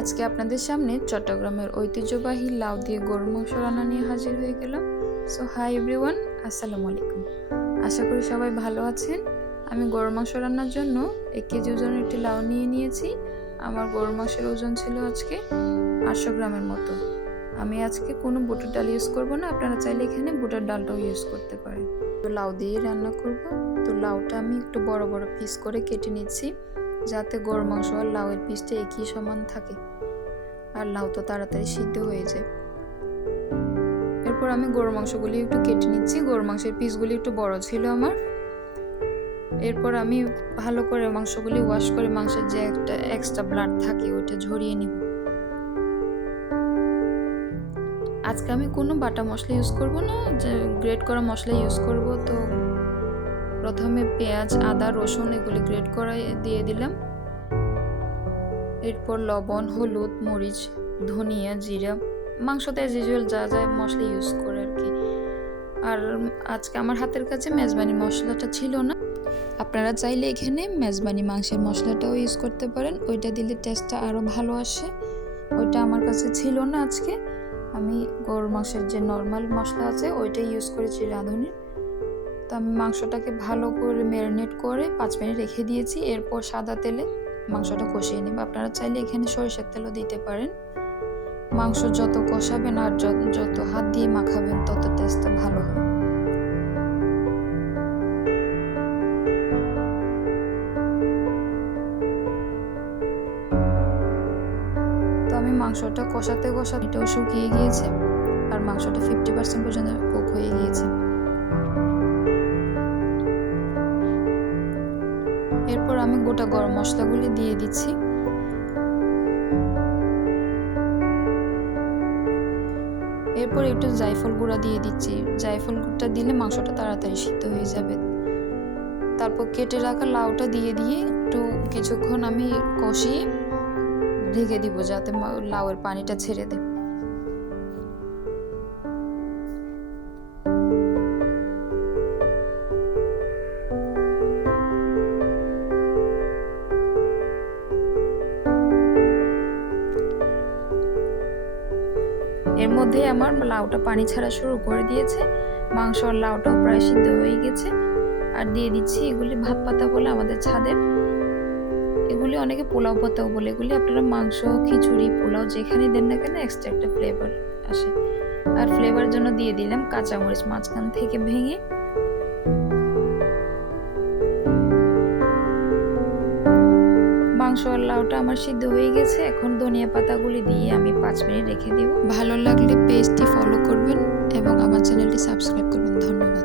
আজকে আপনাদের সামনে চট্টগ্রামের ঐতিহ্যবাহী লাউ দিয়ে গরুর মাংস রান্না নিয়ে হাজির হয়ে গেলাম। সো হাই এভরিওয়ান, আসসালামু আলাইকুম। আশা করি সবাই ভালো আছেন। আমি গরুর মাংস রান্নার জন্য 1 কেজি ওজনের একটি লাউ নিয়ে নিয়েছি। আমার গরুর মাংসের ওজন ছিল আজকে 800 গ্রামের মতো। আমি আজকে কোনো বুটের ডাল ইউজ করব না, আপনারা চাইলে এখানে বুটের ডালটাও ইউজ করতে পারেন। তো লাউ দিয়ে রান্না করব। তো লাউটা আমি একটু বড় বড় পিস করে কেটে নিচ্ছি, যাতে গরুর মাংস আর লাউয়ের পিসটা একই সমান থাকে, আর লাউ তো তাড়াতাড়ি সিদ্ধ হয়ে যায়। এরপর আমি গরুর মাংসগুলি একটু কেটে নিচ্ছি। গরুর মাংসের পিসগুলি একটু বড় ছিল আমার। এরপর আমি ভালো করে মাংসগুলি ওয়াশ করে মাংসের যে একটা এক্সট্রা ব্লাড থাকে ওইটা ঝরিয়ে নিব। আজকে আমি কোনো বাটা মশলা ইউজ করব না, যে গ্রেট করা মশলা ইউজ করব। তো প্রথমে পেঁয়াজ, আদা, রসুন এগুলি গ্রেট করে দিয়ে দিলাম। এরপর লবণ, হলুদ, মরিচ, ধনিয়া, জিরা, মাংসতে অ্যাজ ইউজুয়াল যা যা মশলা ইউজ করে আর কি। আর আজকে আমার হাতের কাছে মেজবানি মশলাটা ছিল না, আপনারা চাইলে এখানে মেজবানি মাংসের মশলাটাও ইউজ করতে পারেন, ওইটা দিলে টেস্টটা আরও ভালো আসে। ওইটা আমার কাছে ছিল না আজকে, আমি গরুর মাংসের যে নর্মাল মশলা আছে ওইটাই ইউজ করেছি, রাঁধুনির। তো আমি মাংসটাকে ভালো করে ম্যারিনেট করে 5 মিনিট রেখে দিয়েছি। এরপর সাদা তেলে মাংসটা কষিয়ে নেব। আপনারা চাইলে এখানে সরিষার তেলও দিতে পারেন। মাংস যত কষাবেন আর যত হাত দিয়ে মাখাবেন তত টেস্টটা ভালো হয়। তো আমি মাংসটা কষাতে কষাতে এটাও শুকিয়ে গিয়েছে, আর মাংসটা 50% পর্যন্ত কুক হয়ে গিয়েছে। এরপর আমি গোটা গরম মশলাগুলি দিয়ে দিচ্ছি। এরপর একটু জায়ফল গুঁড়া দিয়ে দিচ্ছি। জায়ফল গুঁড়া দিলে মাংসটা তাড়াতাড়ি সিদ্ধ হয়ে যাবে। তারপর কেটে রাখা লাউটা দিয়ে একটু কিছুক্ষণ আমি কষিয়ে ঢেকে দিব, যাতে লাউয়ের পানিটা ছেড়ে দেয়। এর মধ্যে আমার লাউটা পানি ছাড়া শুরু করে দিয়েছে, মাংস আর লাউটাও প্রায় সিদ্ধ হয়ে গেছে। আর দিয়ে দিচ্ছি এগুলি ভাত পাতা বলে আমাদের ছাদের, এগুলি অনেকে পোলাও পাতাও বলে। এগুলি আপনারা মাংস, খিচুড়ি, পোলাও যেখানে দেন না কেন এক্সট্রা একটা ফ্লেভার আসে। আর ফ্লেভার জন্য দিয়ে দিলাম কাঁচামরিচ মাঝখান থেকে ভেঙে। মাংস আর লাউটা আমার সিদ্ধ হয়ে গেছে। এখন ধনিয়া পাতাগুলি দিয়ে আমি 5 মিনিট রেখে দিব। ভালো লাগলে পেজটি ফলো করবেন এবং আমার চ্যানেলটি সাবস্ক্রাইব করবেন। ধন্যবাদ।